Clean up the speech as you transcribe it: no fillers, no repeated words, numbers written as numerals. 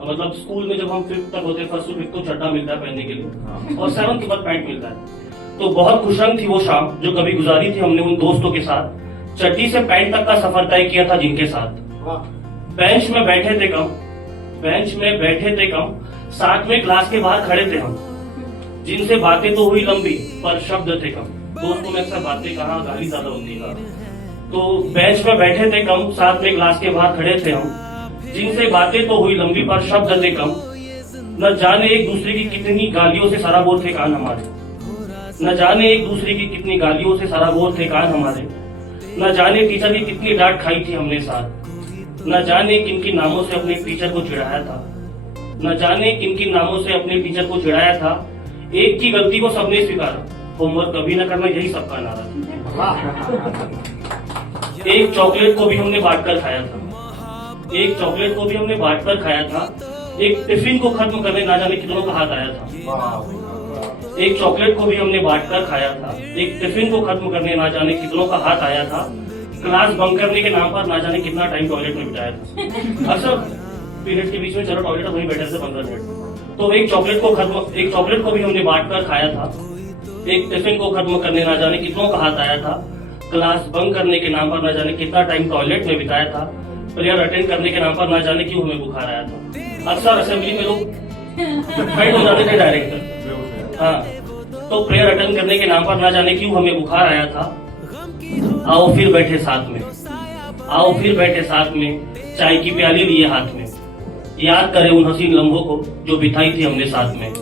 मतलब स्कूल में जब हम 5th तक होते हैं, 1st to 5th तो चड्डा मिलता है पहनने के लिए और 7th के बाद पैंट मिलता है। तो बहुत खुशरंग थी वो शाम जो कभी गुजारी थी हमने उन दोस्तों के साथ। चड्डी से पैंट तक का सफर तय किया था जिनके साथ। बेंच में बैठे थे कम, साथ में क्लास के बाहर खड़े थे हम, जिनसे बातें तो हुई लंबी पर शब्द थे कम। दोस्तों में अक्सर बातें कहाँ गाली ज्यादा होती है। तो बेंच में बैठे थे कम, साथ में क्लास के बाहर खड़े थे हम, जिनसे बातें तो हुई लंबी पर शब्द थे कम। न जाने एक दूसरे की कितनी गालियों से सराबोर थे कान हमारे, न जाने एक दूसरे की कितनी गालियों से सराबोर थे कान हमारे। न जाने टीचर की कितनी डांट खाई थी हमने साथ, न जाने किन किन नामों से अपने टीचर को चिढ़ाया था, न जाने किन किन नामों से अपने टीचर को चिढ़ाया था। एक की गलती को सबने स्वीकारा, होमवर्क कभी न करना यही सबका नारा था। एक चॉकलेट को भी हमने बांटकर खाया था, एक टिफिन को खत्म करने ना जाने कितनों का हाथ आया था। एक चॉकलेट को भी हमने बांटकर खाया था, एक टिफिन को खत्म करने ना जाने कितनों का हाथ आया था। क्लास बंक करने के नाम पर ना जाने कितना टाइम टॉयलेट में बिताया था। अक्सर पीरियड के बीच में चलो टॉयलेट वहीं बैठे थे 15 मिनट। तो एक चॉकलेट को भी हमने बांटकर खाया था, एक टिफिन को खत्म करने ना जाने कितनों का हाथ आया था। क्लास बंक करने के नाम पर ना जाने कितना टाइम टॉयलेट में बिताया था। प्रेयर अटेंड करने के नाम पर ना जाने क्यों हमें बुखार आया था। अक्सर असेंबली में लोग फाइट हो जाते थे डायरेक्टर। हाँ, तो प्रेयर अटेंड करने के नाम पर ना जाने क्यों हमें बुखार आया था। आओ फिर बैठे साथ में, चाय की प्याली लिए हाथ में, याद करें उन हसीन लम्हों को जो बिताई थी हमने साथ में।